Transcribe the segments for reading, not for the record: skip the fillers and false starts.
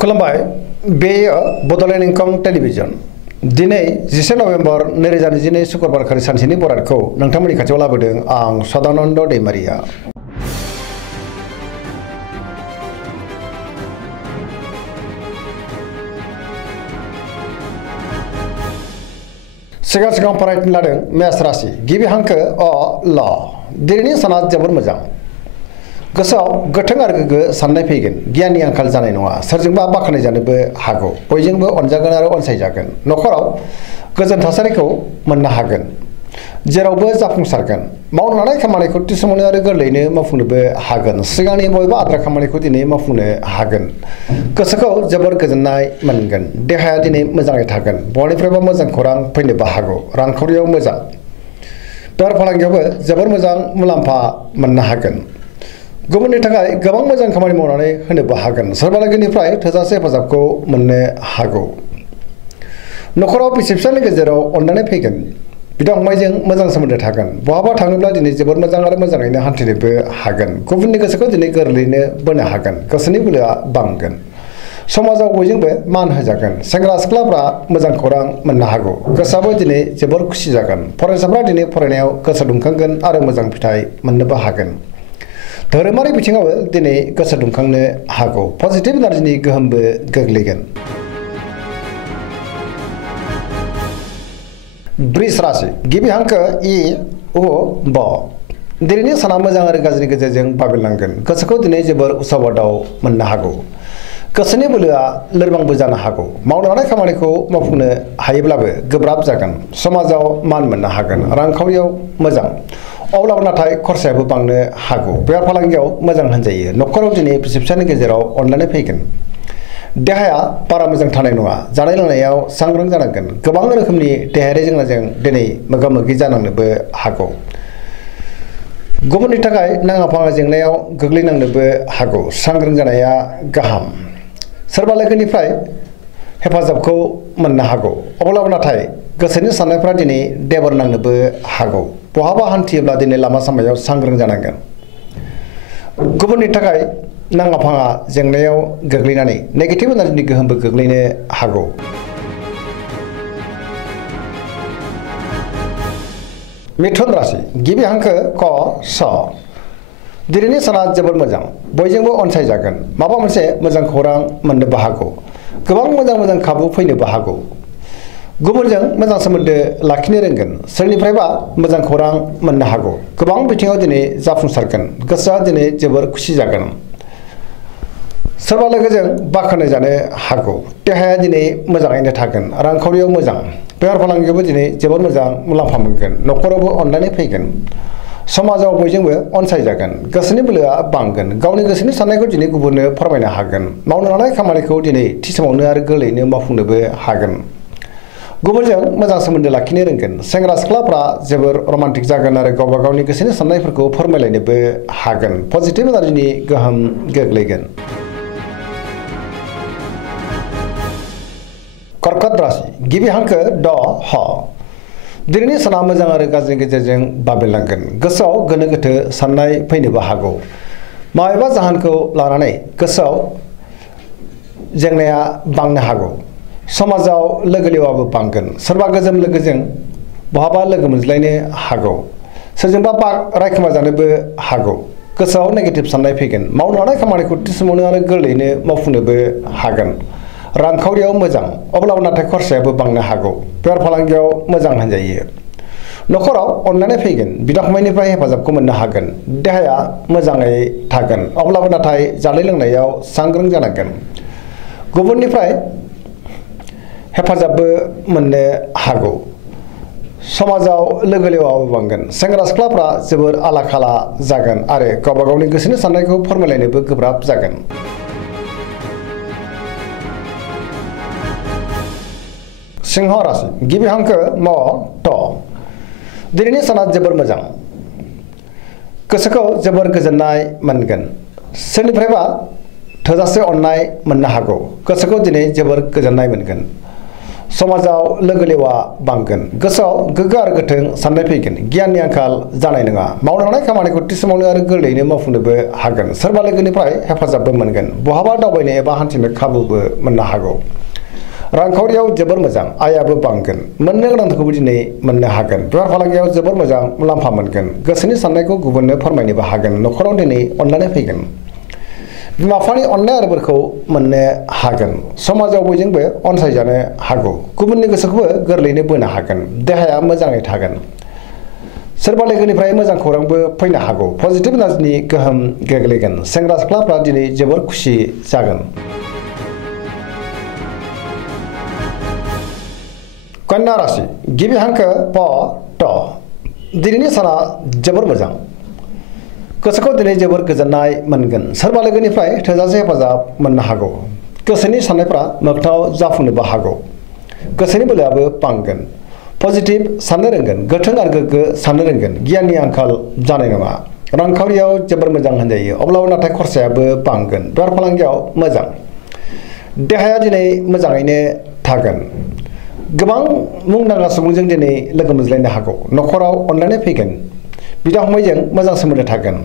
खुलुमबाय बेयो बड'लेण्ड इंखं टेलिभिजन दिनै 10 नभेम्बर 2022 शुक्रबार खालि सानसेनि बरादखौ नोंथांमोननि खाथियाव लाबोदों आं सदानन्द दैमारिया। सिगां फरायनो लादों मेष राशि गिबि हांखो अ ल दिनैनि साना जोबोर मोजां गोसोआव गोथों आरो गोग्गो साननाय फैगोन गियाननि आंखाल जानाय नङा सोरजोंबा बाख्नाय जानोबो हागौ बयजोंबो अनजागोन आरो अनसायजागोन नखराव गोजोन थासारिखौ मोननो हागोन जेरावबो जाफुंसारगोन मावनो लानाय खामानिखौ थि समावनो आरो गोरलैयैनो मावफुंनोबो हागोन सिगांनि बबेबा आद्रा खामानिखौ दिनै मावफुंनो हागोन गोसोखौ जोबोर गोजोननाय मोनगोन देहाया दिनै मोजाङै थागोन बयनिफ्रायबो मोजां खौरां फैनोबो हागौ रांखावरियाव मोजां बेफार फालांगियावबो जोबोर मोजां मुलाम्फा मोननो हागोन गुबुननि थाखाय गोबां मोजां खामानि मावनानै होनोबो हागोन सोरबा लोगोनिफ्राय थोजासे हेफाजाबखौ मोननो हागौ नखराव बिसि फिसायनि गेजेराव अननानै फैगोन बिदा फंबायजों मोजां सोमोन्दो थागोन बहाबा थाङोब्ला दिनै जोबोर मोजां आरो मोजाङैनो हान्थिनोबो हागोन गुबुननि गोसोखौ दिनै गोरलैयैनो बोनो हागोन गोसोनि बोलोआ बांगोन समाजाव बयजोंबो मान होजागोन सेंग्रा सिख्लाफ्रा मोजां खौरां मोननो हागौ गोसोआबो दिनै जोबोर खुसि जागोन फरायसाफ्रा दिनै फरायनायाव गोसो दुंखांगोन आरो मोजां फिथाइ मोननोबो हागोन धोरोमारि बिथिङावबो दिनै गोसो दुंखांनो हागौ पजिटिभ एनार्जिनि गोहोमबो गोग्लैगोन वृष राशि गिबि हांखो इ उ ब दिनैनि साना मोजां आरो गाज्रिनि गेजेरजों बाबेनलांगोन गोसोखौ दिनै जोबोर उसाव-बादाव मोननो हागौ गोसोनि बोलोआ लोरबांबो जानो हागौ मावनो लानाय खामानिखौ मावफुंनो हायोब्लाबो गोब्राब जागोन समाजाव मान मोननो हागोन रांखावरियाव मोजां अब्लाबो नाथाय खरसायाबो बांनो हागौ बेफार फालांगियाव मोजां होनजायो नखराव दिनै बिसि फिसायनि गेजेराव अनलायनाय फैगोन देहाया बारा मोजां थानाय नङा जानाय लोंनायाव सांग्रां जानांगोन गोबां रोखोमनि देहायारि जेंनाजों दिनै मोगा-मोगि जानांनोबो हागौ गुबुननि थाखाय नाङा-फाङा जेंनायाव गोग्लैनांनोबो हागौ सांग्रां जानाया गाहाम सोरबा लोगोनिफ्राय हेफाजाबखौ मोननो हागौ अब्लाबो नाथाय गोसोनि साननायफ्रा दिनै देबर नांनोबो हागौ बहाबा हान्थियोब्ला दिनै लामा सामायाव सांग्रां जानांगोन गुबुननि थाखाय नाङा-फाङा जेंनायाव गोग्लैनानै नेगेटिभ एनार्जिनि गोहोमबो गोग्लैनो हागौ मिथुन राशि गिबि हांखो क स दिनैनि साना जोबोर मोजां बयजोंबो अनसायजागोन माबा मोनसे मोजां खौरां मोननोबो हागौ गोबां मोजां खाबु फैनोबो हागौ गुबुनजों मोजां सोमोन्दो लाखिनो रोंगोन सोरनिफ्रायबा मोजां खौरां मोननो हागौ गोबां बिथिङाव दिनै जाफुंसारगोन गोसोआ दिनै जोबोर खुसि जागोन सोरबा लोगोजों बाख्नाय जानो हागौ देहाया दिनै मोजाङैनो थागोन रांखावरियाव मोजां बेफार फालांगियावबो दिनै जोबोर मोजां मुलाम्फा मोनगोन नखरावबो अनलायनाय फैगोन समाजाव बयजोंबो अनसायजागोन गोसोनि बोलोआ बांगोन गावनि गोसोनि साननायखौ दिनै गुबुननो फोरमायनो हागोन मावनो लानाय खामानिखौ दिनै थि समावनो आरो गोरलैयैनो मावफुंनोबो हागोन गुबुनजों मोजां सोमोन्दो लाखिनो रोंगोन सेंग्रा सिख्लाफ्रा जोबोर रमान्टिक जागोन आरो गावबा गावनि गोसोनि साननायफोरखौ फोरमायलायनोबो हागोन पजिटिभ एनार्जिनि गोहोम गोग्लैगोन कर्कट राशि गिबि हांखो ड ह दिनैनि साना मोजां आरो गाज्रिनि गेजेरजों बाबेनलांगोन गोसोआव गोनो गोथो साननाय फैनोबो हागौ माबेबा जाहोनखौ लानानै गोसोआव जेंनाया बांनो हागौ समाजाव लोगो लेवाबो बांगोन सोरबा गोजाम लोगोजों बहाबा लोगो मोनज्लायनो हागौ सोरजोंबा रायखोमा जानोबो हागौ गोसोआव नेगेटिभ साननाय फैगोन मावनो लानाय खामानिखौ थि समावनो आरो गोरलैयैनो मावफुंनोबो हागोन रांखावरियाव मोजां अब्लाबो नाथाय खरसायाबो बांनो हागौ बेफार फालांगियाव मोजां होनजायो नखराव अनलायनाय फैगोन बिदा फंबायनिफ्राय हेफाजाबखौ मोननो हागोन देहाया मोजाङै थागोन अब्लाबो नाथाय जानाय लोंनायाव सांग्रां जानांगोन गुबुननिफ्राय हेफाजाबबो मोननो हागौ समाजाव लोगो लेवाबो बांगोन सेंग्रा सिख्लाफ्रा जोबोर आला-खाला जागोन आरो गावबा गावनि गोसोनि साननायखौ फोरमायलायनोबो गोब्राब जागोन सिंह राशि गिबि हांखो म ट दिनैनि साना जोबोर मोजां गोसोखौ जोबोर गोजोननाय मोनगोन सोरनिफ्रायबा थोजासे अननाय मोननो हागौ गोसोखौ दिनै जोबोर गोजोननाय मोनगोन समाजाव लोगो लेवा बांगोन गोसोआव गोग्गो आरो गोथों साननाय फैगोन गियाननि आंखाल जानाय नङा मावनो हानाय खामानिखौ थि समावनो आरो गोरलैयैनो मावफुंनोबो हागोन सोरबा लोगोनिफ्राय हेफाजाबबो मोनगोन बहाबा दावबायनो एबा हान्थिनो खाबुबो मोननो हागौ रांखावरियाव जोबोर मोजां आयाबो बांगोन मोननो गोनांखौबो दिनै मोननो हागोन बेफार फालांगियाव जोबोर मोजां मुलाम्फा मोनगोन गोसोनि साननायखौ गुबुननो फोरमायनोबो हागोन न'खराव दिनै अननानै फैगोन बिमा बिफानि अननाय आरो बोरखौ मोननो हागोन समाजाव बयजोंबो अनसायजानो हागौ गुबुननि गोसोखौबो गोरलैयैनो बोनो हागोन देहाया मोजाङै थागोन सोरबा लोगोनिफ्राय मोजां खौरांबो फैनो हागौ पजिटिभ एनार्जिनि गोहोम गोग्लैगोन सेंग्रा सिख्लाफ्रा दिनै जोबोर खुसि जागोन कन्या राशि गिबि हांखो प ट दिनैनि साना जोबोर मोजां गोसोखौ दिनै जोबोर गोजोननाय मोनगोन सोरबा लोगोनिफ्राय थोजासे हेफाजाब मोननो हागौ गोसोनि साननायफ्रा मोगथाङाव जाफुंनोबो हागौ गोसोनि बोलोआबो बांगोन पजिटिभ साननो रोंगोन गोथों आरो गोग्गो साननो रोंगोन गियाननि आंखाल जानाय नङा रांखावरियाव जोबोर मोजां होनजायो अब्लाबो नाथाय खरसायाबो बांगोन बेफार फालांगियाव मोजां देहाया दिनै मोजाङैनो थागोन गोबां मुंदांखा सुबुंजों दिनै लोगो मोनज्लायनो हागौ न'खराव अनलायनाय फैगोन बिदा फंबायजों मोजां सोमोन्दो थागोन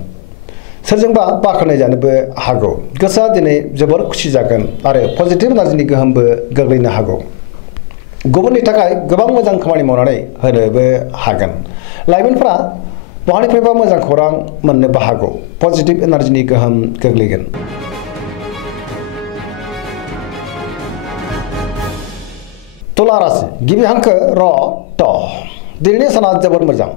सोरजोंबा बाख्नाय जानोबो हागौ गोसोआ दिनै जोबोर खुसि जागोन आरो पजिटिभ एनार्जिनि गोहोमबो गोग्लैनो हागौ गुबुननि थाखाय गोबां मोजां खामानि मावनानै होनोबो हागोन लाइमोनफोरा बहानिफ्रायबा मोजां खौरां मोननोबो हागौ पजिटिभ एनार्जिनि गोहोम गोग्लैगोन तुला राशि गिबि हांखो र ट दिनैनि साना जोबोर मोजां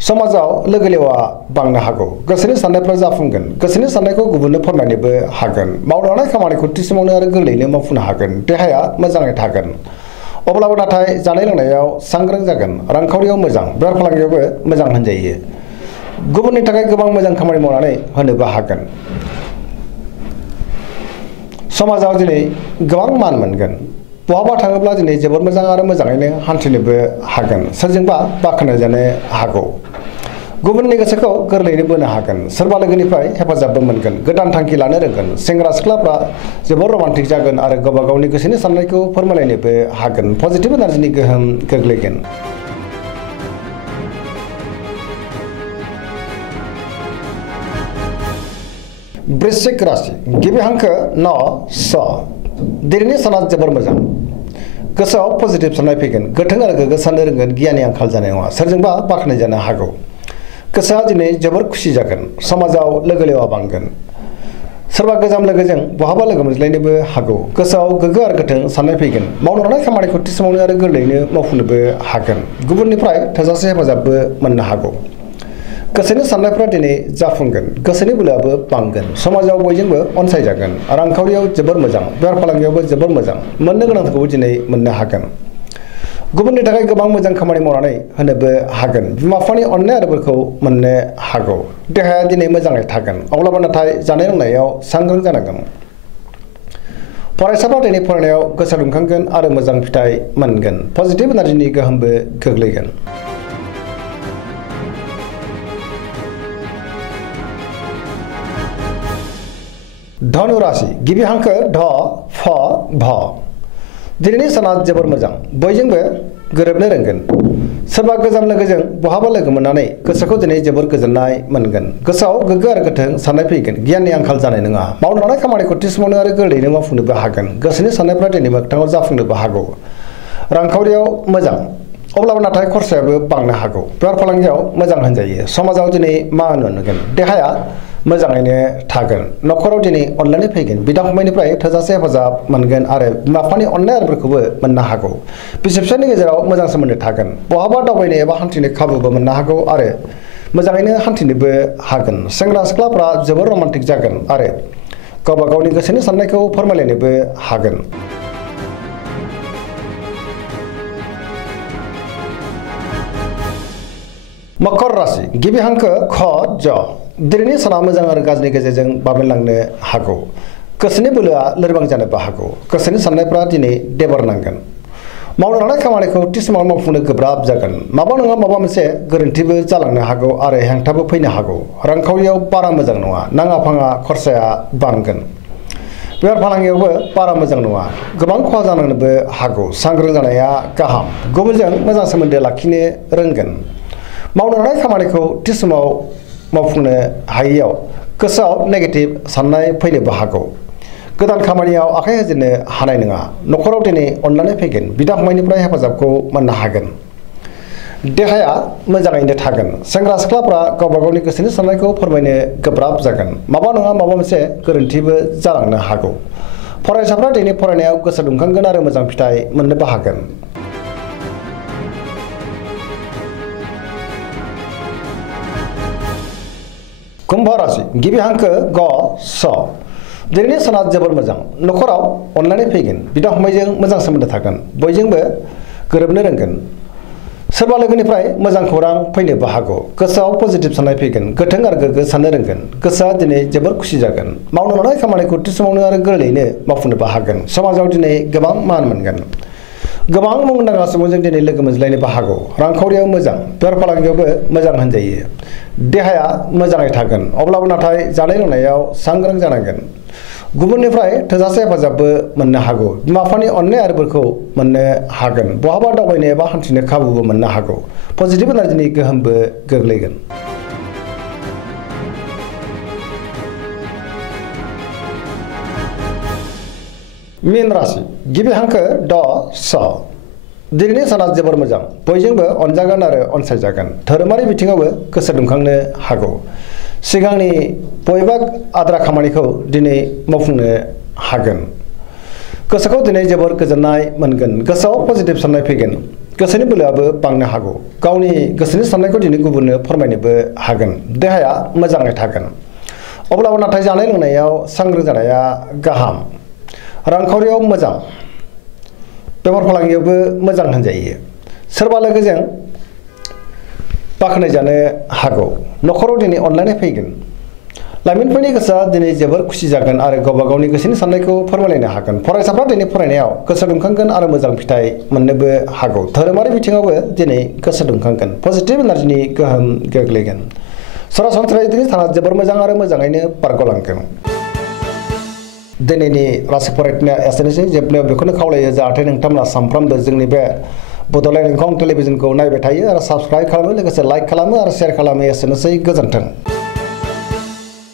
समाजाव लोगो लेवा बांनो हागौ गोसोनि साननायफ्रा जाफुंगोन गोसोनि साननायखौ गुबुननो फोरमायनोबो हागोन मावनो हानाय खामानिखौ थि समावनो आरो गोरलैयैनो मावफुंनो हागोन देहाया मोजाङै थागोन अब्लाबो नाथाय जानाय लोंनायाव सांग्रां जागोन रांखावरियाव मोजां बेफार फालांगियावबो मोजां होनजायो गुबुननि थाखाय गोबां मोजां खामानि मावनानै होनोबो हागोन समाजाव दिनै गोबां मान मोनगोन बहाबा थाङोब्ला दिनै जोबोर मोजां आरो मोजाङैनो हान्थिनोबो हागोन सोरजोंबा बाख्नाय जानो हागौ गुबुननि गोसोखौ गोरलैयैनो बोनो हागोन सोरबा लोगोनिफ्राय हेफाजाबबो मोनगोन गोदान थांखि लानो रोंगोन सेंग्रा सिख्लाफ्रा जोबोर रमान्टिक जागोन आरो गावबा गावनि गोसोनि साननायखौ फोरमायलायनोबो हागोन पजिटिभ एनार्जिनि गोहोम गोग्लैगोन वृश्चिक राशि गिबि हांखो न स दिनैनि साना जोबोर मोजां गोसोआव पजिटिभ साननाय फैगोन गोथों आरो गोग्गो साननो रोंगोन गियाननि आंखाल जानाय नङा सोरजोंबा बाख्नाय जानो हागौ गोसोआ दिनै जोबोर खुसि जागोन समाजाव लोगो लेवा बांगोन सोरबा गोजाम लोगोजों बहाबा लोगो मोनज्लायनोबो हागौ गोसोआव गोग्गो आरो गोथों साननाय फैगोन मावनो हानाय खामानिखौ थि समावनो आरो गोरलैयैनो मावफुंनोबो हागोन गुबुननिफ्राय थोजासे हेफाजाबबो मोननो हागौ गोसोनि साननायफ्रा दिनै जाफुंगोन गोसोनि बोलोआबो बांगोन समाजाव बयजोंबो अनसायजागोन रांखावरियाव जोबोर मोजां बेफार फालांगियावबो जोबोर मोजां मोननो गोनांखौबो दिनै मोननो हागोन गुबुननि थाखाय गोबां मोजां खामानि मावनानै होनोबो हागोन बिमा बिफानि अननाय आरो बोरखौ मोननो हागौ देहाया दिनै मोजाङै थागोन अब्लाबो नाथाय जानाय लोंनायाव सांग्रां जानांगोन फरायसाफ्रा दिनै फरायनायाव गोसो दुंखांगोन आरो मोजां फिथाइ मोनगोन पजिटिभ एनार्जिनि गोहोमबो गोग्लैगोन धनु राशि गिबि हांखो ढ फ भ दिनैनि साना जोबोर मोजां बयजोंबो गोरोबनो रोंगोन सोरबा गोजाम लोगोजों बहाबा लोगो मोननानै गोसोखौ दिनै जोबोर गोजोननाय मोनगोन गोसोआव गोग्गो आरो गोथों साननाय फैगोन गियाननि आंखाल जानाय नङा मावनो हानाय खामानिखौ थि समावनो आरो गोरलैयैनो मावफुंनोबो हागोन गोसोनि साननायफ्रा दिनै मोगथाङाव जाफुंनोबो हागौ रांखावरियाव मोजां अब्लाबो नाथाय खरसायाबो बांनो हागौ बेफार फालांगियाव मोजां होनजायो समाजाव दिनै मान मोनगोन देहाया मोजाङैनो थागोन न'खराव दिनै अनलायनाय फैगोन बिदा फंबायनिफ्राय थोजासे हेफाजाब मोनगोन आरो बिमा बिफानि अननाय आरोफोरखौबो मोननो हागौ बिसि फिसायनि गेजेराव मोजां सोमोन्दो थागोन बहाबा दावबायनो एबा हान्थिनो खाबुबो मोननो हागौ आरो मोजाङैनो हान्थिनोबो हागोन सेंग्रा सिख्लाफ्रा जोबोर रमान्टिक जागोन आरो गावबा गावनि गोसोनि साननायखौ फोरमायलायनोबो हागोन मकर राशि गिबि हांखो ख ज दिनैनि साना मोजां आरो गाज्रिनि गेजेरजों बाबेनलांनो हागौ गोसोनि बोलोआ लोरबां जानोबो हागौ गोसोनि साननायफ्रा दिनै देबार नांगोन मावनो हानाय खामानिखौ थि समाव मावफुंनो गोब्राब जागोन माबा नङा माबा मोनसे गोरोन्थिबो जालांनो हागौ आरो हेंथाबो फैनो हागौ रांखावरियाव बारा मोजां नङा नाङा फाङा खरसाया बांगोन बेफार फालांगियावबो बारा मोजां नङा गोबां खहा जानोबो हागौ सांग्रां जानाया गाहाम गुबुनजों मोजां सोमोन्दो लाखिनो रोंगोन मावनो हानाय खामानिखौ थि समाव मावफुंनो हायैयाव गोसोआव नेगेटिभ साननाय फैनोबो हागौ गोदान खामानियाव आखाइ होजेननो हानाय नङा न'खराव दिनै अननानै फैगोन बिदा फंबायनिफ्राय हेफाजाबखौ मोननो हागोन देहाया मोजाङैनो थागोन सेंग्रा सिख्लाफ्रा गावबा गावनि गोसोनि साननायखौ फोरमायनो गोब्राब जागोन माबा नङा माबा मोनसे गोरोन्थिबो जालांनो हागौ फरायसाफ्रा दिनै फरायनायाव गोसो दुंखांगोन आरो मोजां फिथाइ मोननोबो हागोन कुम्भ राशि गिबि हांखो ग स दिनैनि साना जोबोर मोजां न'खराव अनलायनाय फैगोन बिदा फंबायजों मोजां सोमोन्दो थागोन बयजोंबो गोरोबनो रोंगोन सोरबा लोगोनिफ्राय मोजां खौरां फैनोबो हागौ गोसोआव पजिटिभ साननाय फैगोन गोथों आरो गोग्गो साननो रोंगोन गोसोआ दिनै जोबोर खुसि जागोन मावनो हानाय खामानिखौ थि समावनो आरो गोरलैयैनो मावफुंनोबो हागोन समाजाव दिनै गोबां मान मोनगोन गोबां मुंदांखा सुबुंजों दिनै लोगो मोनज्लायनोबो हागौ रांखावरियाव मोजां बेफार फालांगियावबो मोजां होनजायो देहाया मोजाङै थागोन अब्लाबो नाथाय जानाय लोंनायाव सांग्रां जानांगोन गुबुननिफ्राय थोजासे हेफाजाबबो मोननो हागौ बिमा बिफानि अननाय आरो बोरखौ मोननो हागोन बहाबा दावबायनो एबा हान्थिनो खाबुबो मोननो हागौ पजिटिभ एनार्जिनि गोहोमबो गोग्लैगोन मीन राशि गिबि हांखो ड स दिनैनि साना जोबोर मोजां बयजोंबो अनजागोन आरो अनसायजागोन धोरोमारि बिथिङावबो गोसो दुंखांनो हागौ सिगांनि बबेबा आद्रा खामानिखौ दिनै मावफुंनो हागोन गोसोखौ दिनै जोबोर गोजोननाय मोनगोन गोसोआव पजिटिभ साननाय फैगोन गोसोनि बोलोआबो बांनो हागौ गावनि गोसोनि साननायखौ दिनै गुबुननो फोरमायनोबो हागोन देहाया मोजाङै थागोन अब्लाबो नाथाय जानाय लोंनायाव सांग्रां जानाया गाहाम रांखावरियाव मोजां बेफार फालांगियावबो मोजां होनजायो सोरबा लोगोजों बाख्नाय जानो हागौ न'खराव दिनै अनलायनाय फैगोन लाइमोनफोरनि गोसोआ दिनै जोबोर खुसि जागोन आरो गावबा गावनि गोसोनि साननायखौ फोरमायलायनो हागोन फरायसाफ्रा दिनै फरायनायाव गोसो दुंखांगोन आरो मोजां फिथाइ मोननोबो हागौ धोरोमारि बिथिङावबो दिनै गोसो दुंखांगोन पजिटिभ एनार्जिनि गोहोम गोग्लैगोन सरासनस्रायै दिनै साना जोबोर मोजां आरो मोजाङैनो बारग'लांगोन दिनैनि राशि फरायनाया एसेनोसै जोबनायाव बेखौनो खावलायो जाहाथे नोंथांमोना सानफ्रोमबो जोंनि बे बड'लेण्ड इंखं टेलिभिजनखौ नायबाय थायो आरो साबस्क्राइब खालामो लोगोसे लाइक खालामो आरो शेयार खालामो एसेनोसै गोजोन्थों